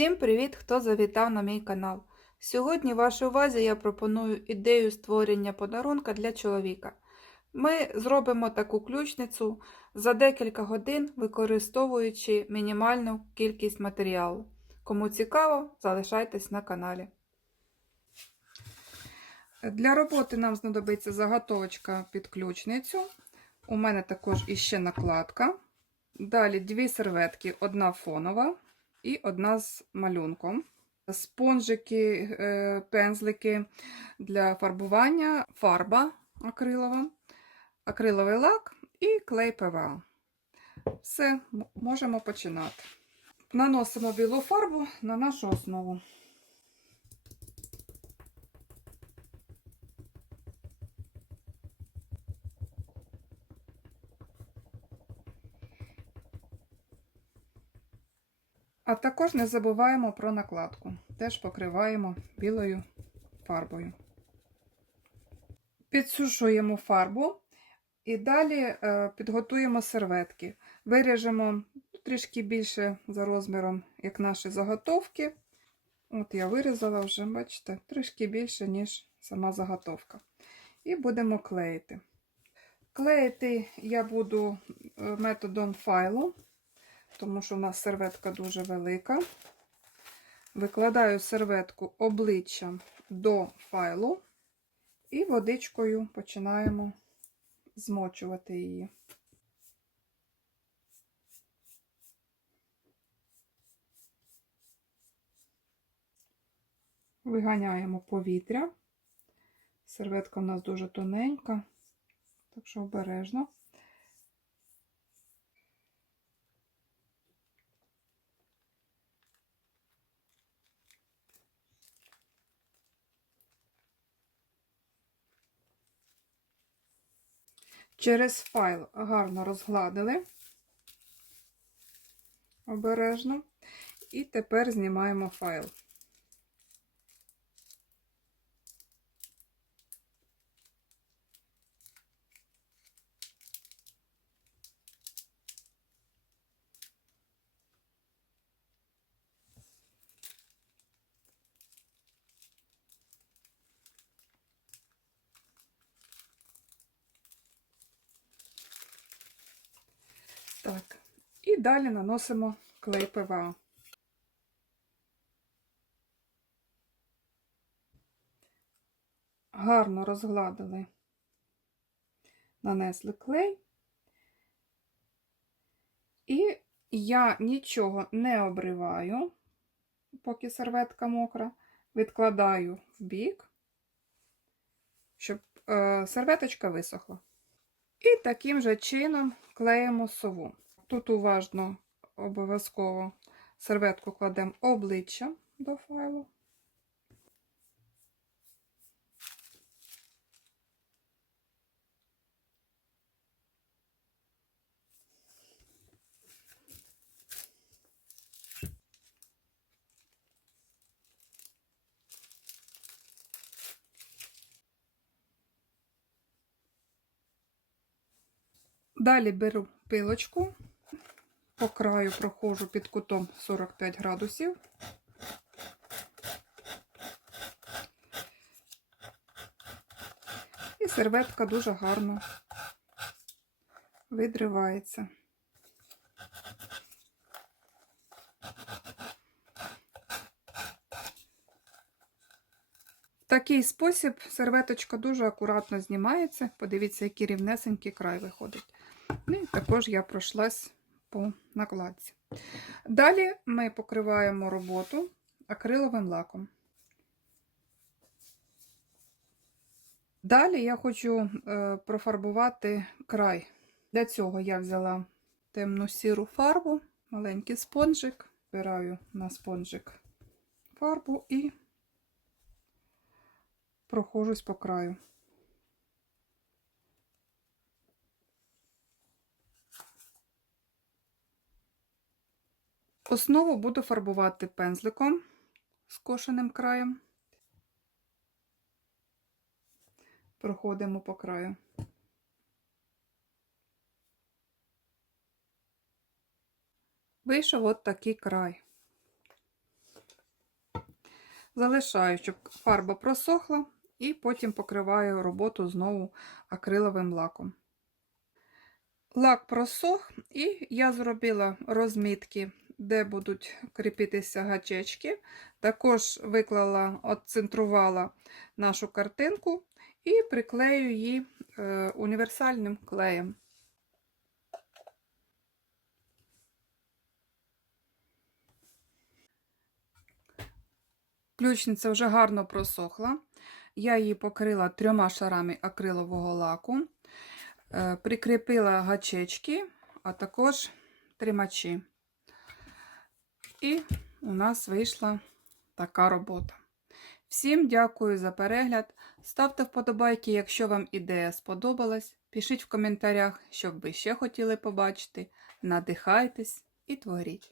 Всім привіт, хто завітав на мій канал. Сьогодні вашій увазі я пропоную ідею створення подарунка для чоловіка. Ми зробимо таку ключницю за декілька годин, використовуючи мінімальну кількість матеріалу. Кому цікаво, залишайтесь на каналі. Для роботи нам знадобиться заготовочка під ключницю. У мене також іще накладка. Далі дві серветки, одна фонова і одна з малюнком. Спонжики, е, пензлики для фарбування, фарба акрилова, акриловий лак і клей ПВА. Все, можемо починати. Наносимо білу фарбу на нашу основу. А також не забуваємо про накладку. Теж покриваємо білою фарбою. Підсушуємо фарбу і далі е, підготуємо серветки. Виріжемо трішки більше за розміром, як наші заготовки. От я вирізала вже, бачите, трішки більше, ніж сама заготовка. І будемо клеїти. Клеїти я буду е, методом файлу тому що у нас серветка дуже велика. Викладаю серветку обличчям до файлу і водичкою починаємо змочувати її. Виганяємо повітря. Серветка у нас дуже тоненька, так що обережно. Через файл гарно розгладили обережно. І тепер знімаємо файл. Так, і далі наносимо клей ПВА. Гарно розгладили, нанесли клей. І я нічого не обриваю, поки серветка мокра, відкладаю в бік, щоб е, серветочка висохла. І таким же чином клеїмо сову. Тут уважно обов'язково серветку кладемо обличчя до файлу. Далі беру пилочку, по краю проходжу під кутом 45 градусів. І серветка дуже гарно видривається. В такий спосіб серветочка дуже акуратно знімається. Подивіться, який рівнесенький край виходить. Ну, і також я пройшлась по накладці. Далі ми покриваємо роботу акриловим лаком. Далі я хочу е, профарбувати край. Для цього я взяла темну сіру фарбу, маленький спонжик, збираю на спонжик фарбу і прохожусь по краю. Основу буду фарбувати пензликом скошеним краєм. Проходимо по краю. Вийшов от такий край. Залишаю, щоб фарба просохла, і потім покриваю роботу знову акриловим лаком. Лак просох, і я зробила розмітки, де будуть кріпитися гачечки. Також виклала, отцентрувала нашу картинку і приклею її е, універсальним клеєм. Ключниця вже гарно просохла. Я її покрила трьома шарами акрилового лаку, е, прикріпила гачечки, а також тримачі. І у нас вийшла така робота. Всім дякую за перегляд. Ставте вподобайки, якщо вам ідея сподобалась. Пишіть в коментарях, що б ви ще хотіли побачити. Надихайтесь і творіть.